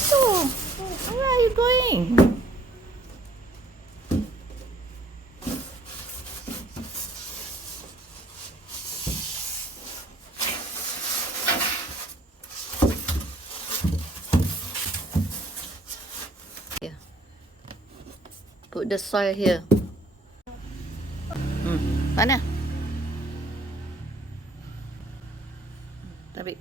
tu. Where are you going? Put the soil here. Mana? Tapi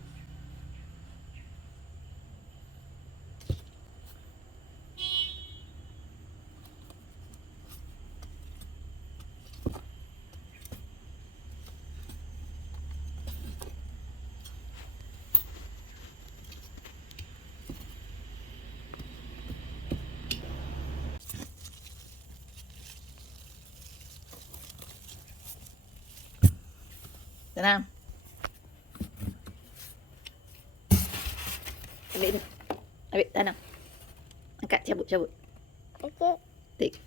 tenang. Ambil ni. Ambil tanam. Angkat, cabut. Okay. Take.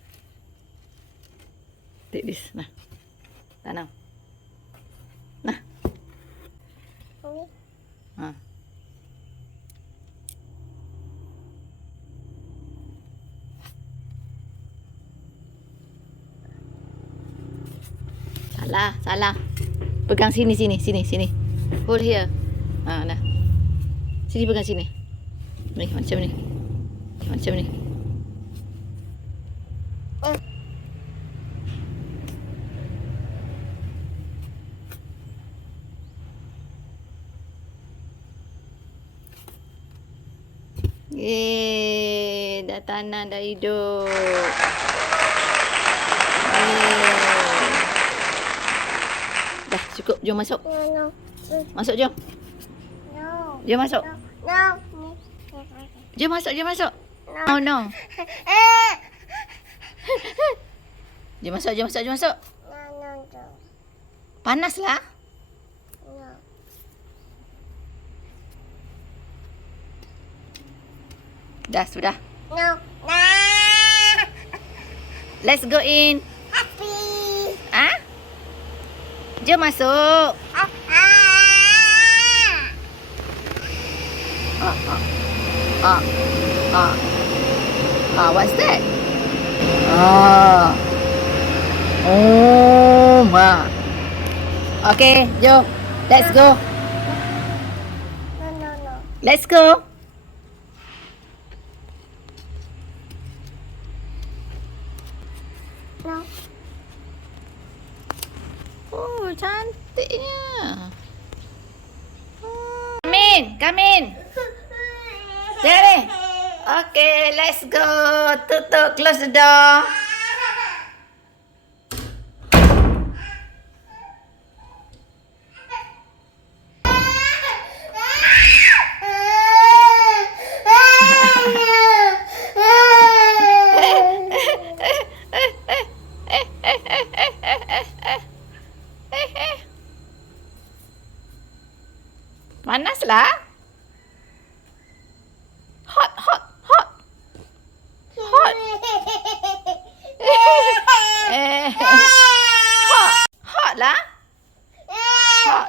Take this. Nah. Tanam. Nah. Ini. Ha. Salah. Pegang sini. Hold here. Ha, nah. Sini pegang sini. Ni macam ni. Macam ni. Yeay, dah tanam, dah hidup. Yeay. Dah cukup, jom masuk. No. Masuk jom. No. Jom masuk. No. Jom masuk. No. Jom masuk. No. Panas lah. No. Dah, sudah. No. Let's go in. Happy. Ah? Jom masuk. What's that? Oh, ma. Okay, jom. Let's go. No. Let's go. No. Oh, cantiknya. Come in. Sini. Okay, let's go. Tutup, close the door. Panas lah. Hot. Hot. Hot lah. Hot.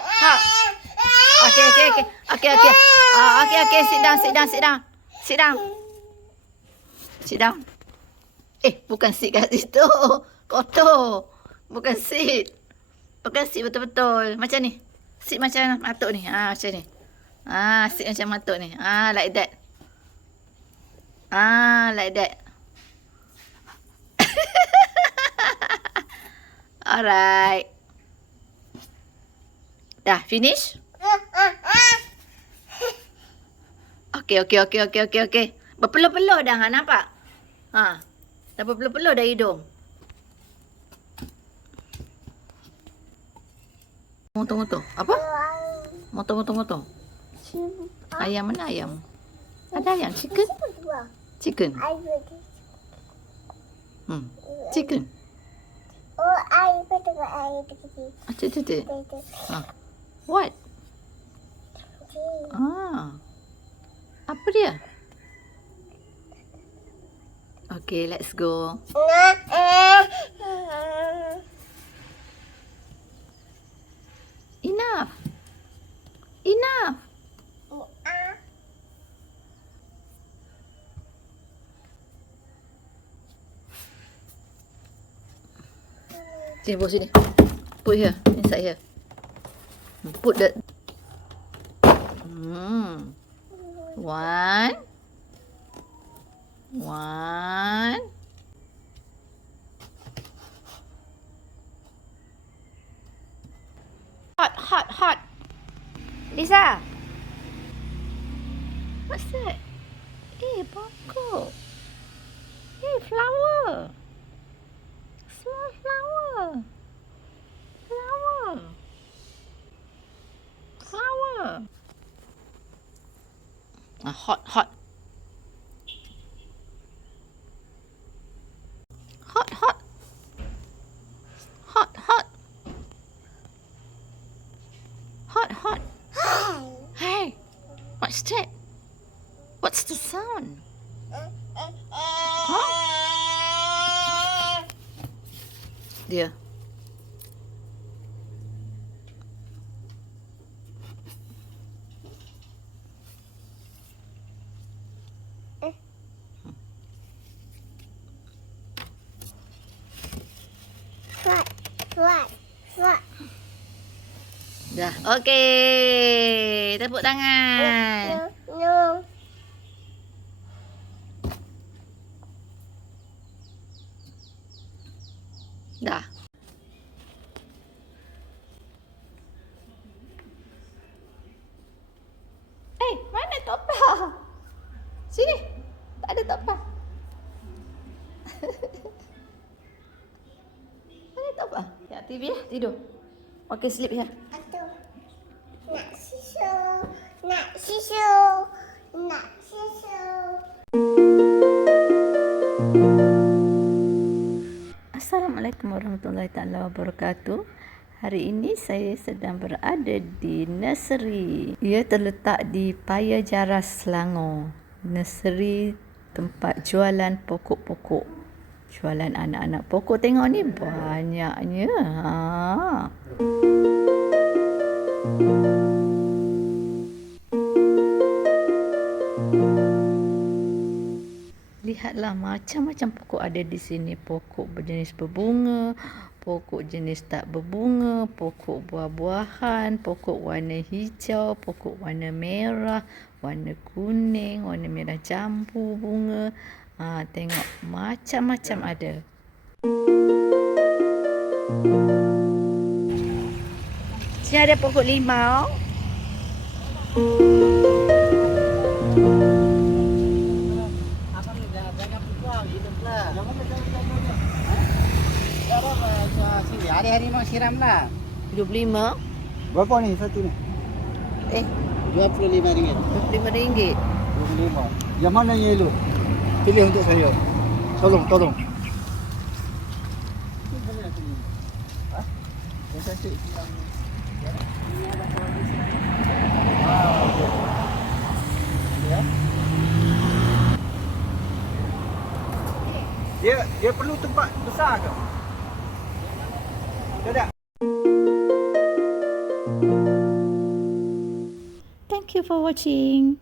Okay. Okay. Sit down. Bukan sit kat situ. Kotor. Bukan sit. Bukan sit betul-betul. Macam ni. Sit macam matuk ni. Macam ni. Sit macam matuk ni. Like that. Like that. Alright. Dah finish? Okay. Berpeluh-peluh dah, nampak? Dah berpeluh-peluh dah hidung. Motong-motong. Apa? Motong-motong. Ayam mana ayam? Ada ayam. Chicken? Chicken. Chicken. Air betul air kecil. Cik. What? Apa dia? Okay, let's go. Enough. Sini, bawa sini. Put here. Inside here. Put the... One. Hot. Lisa. What's that? Pokok. Flower. Small flower. Hot. Hot. Hey, what's that? What's the sound? Huh? Dia. Flat. Dah, okey. Tepuk tangan. No. Dah. Mana topa? Sini. Tak ada topa. Mana topa? Ya, TV ya, tidur. Okay, sleep ya. Nak susu. Assalamualaikum warahmatullahi taala wabarakatuh. Hari ini saya sedang berada di nursery. Ia terletak di Paya Jaras, Selangor. Nursery tempat jualan pokok-pokok. Jualan anak-anak pokok. Tengok ni banyaknya. Lihatlah macam-macam pokok ada di sini. Pokok berjenis berbunga, pokok jenis tak berbunga, pokok buah-buahan, pokok warna hijau, pokok warna merah, warna kuning, warna merah jambu bunga. Tengok macam-macam ada. Sini ada pokok limau. Hari-hari mak siram lah. 25. Berapa ni satu ni? RM25. RM25. 25. Yang mana yellow? Pilih untuk saya. Tolong. Yang cantik. Dia perlu tempat besar ke? Tidak. Thank you for watching.